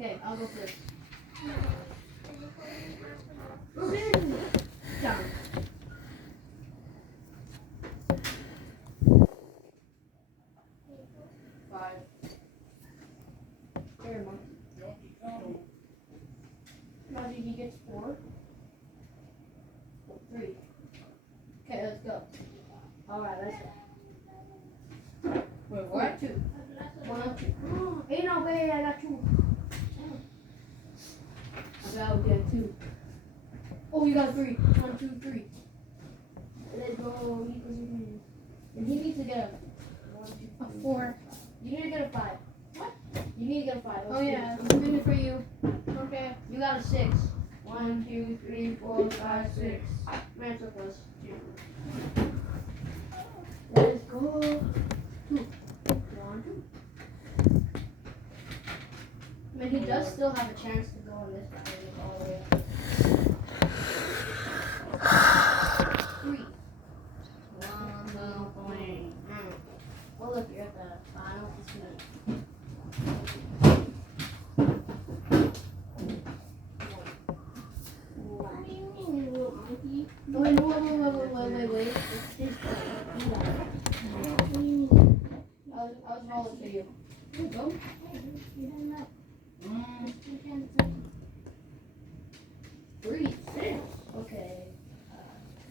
Okay, I'll go first. Ruben! Down. Five. There, Mom. Magic, he gets 4. 3. Okay, let's go. Alright, let's go. Wait, what? 2. 1, 2. Ain't no way, I got 2. I got 2. Oh, you got 3. 1, 2, 3. Let's go. And he needs to get a 4. You need to get a 5. What? You need to get a 5. Oh yeah, I'm I'm doing it for you. Okay. You got a 6. 1, 2, 3, 4, 5, 6. Man, so close. Let's go. 2. 1, 2. I mean, he does still have a chance to go on this guy all the way up. 3. 1 point. Well, look, you're at the final. Wait. It's his turn. What do you mean? I was rolling for you. Here you go. Three, 6. Okay.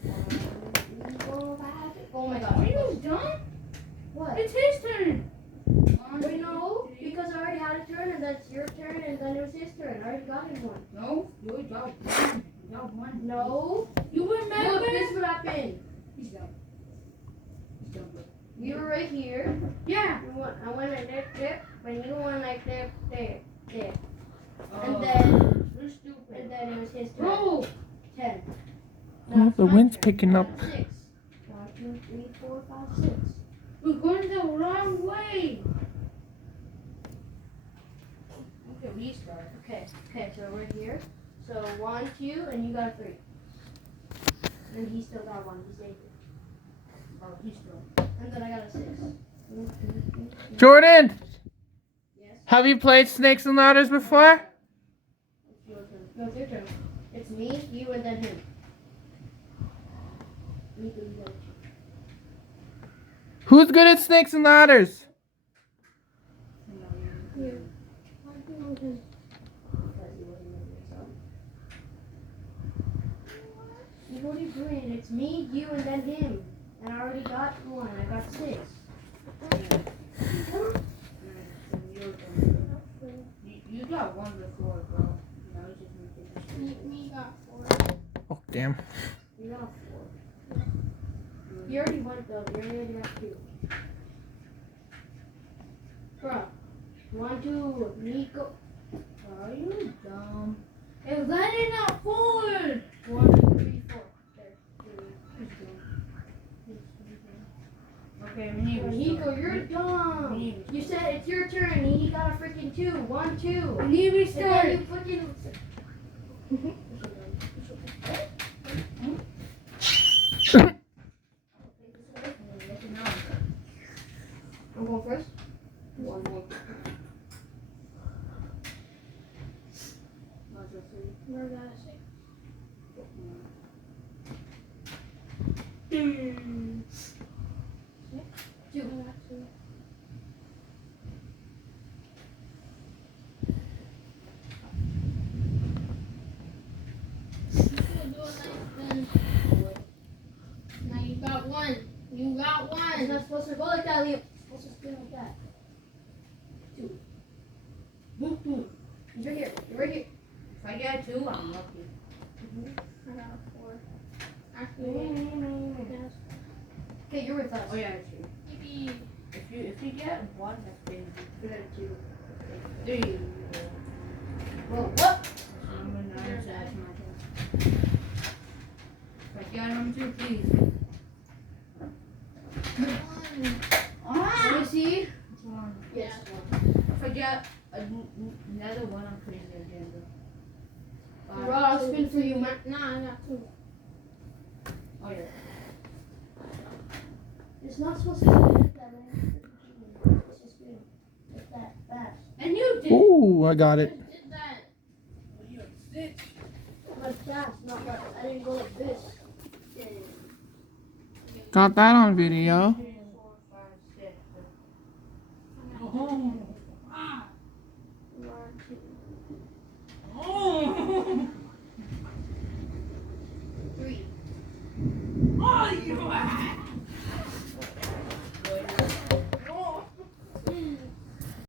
1, 2, 3, 4, 5, 6. Oh my god. Are you done? What? It's his turn. Wait, no. Because I already had a turn and that's your turn and then it was his turn. I already got him one. No, you already got one. You got one. No. You remember? Look, this is what happened. He's done. He's done. You were right here. Yeah. I went like there, but you went like there. Oh, And then, you're stupid. and then it was his turn. No. 10. Oh, the wind's picking up. 6. 1, 2, 3, 4, 5, 6. We're going the wrong way. Okay, restart. Okay, so we're here. So 1, 2, and you got a 3. And he still got 1. He's 8. Oh, he's still. And then I got a 6. Jordan, Yes. have you played Snakes and Ladders before? It's your turn. No, it's your turn. It's me, you, and then him. Me, you, and Who's good at Snakes and Ladders? You. because you wasn't with yourself. What are you doing? It's me, you, and then him. And I already got 1. I got 6. You got one before, bro. Now he's just making Me got 4. Oh, damn. You got 4. You already went though. You already got 2. Bro. 1, 2, Nico. Are you dumb? Hey, let it not forward! 1, 2, 3, 4. Okay, we need There. Nico, you're dumb. You said it's your turn. And he got a freaking 2. 1, 2. We need to And restart. then you freaking. I'm going first. 1 more. Where did I say? 2. I got 2. Now you got 1. You got It's 1. not supposed to go like that, Leo. It's supposed to spin like that. 2. Boom, boom. You're here. You're right here. If I get 2, I'm lucky. I got a 4. Actually, yes. Okay, you're with us. Oh yeah, it's true. Yippee. If you get 1, that's crazy. You're at 2. 3. Whoa, what? Number 9, so that's my turn. If I get number 2, please. 1. Let me see. It's 1. Yes. If I get another 1, I'm crazy again. Rod, I'll spin for you, man. Nah, I got 2. Oh yeah. It's not supposed to be like that, man. It's supposed to spin like that, fast. And you did. Ooh, I got it. Did went fast, not like, I didn't go like this. Got that on video. 3, 4, 5, 6. One, two. Three. Oh, you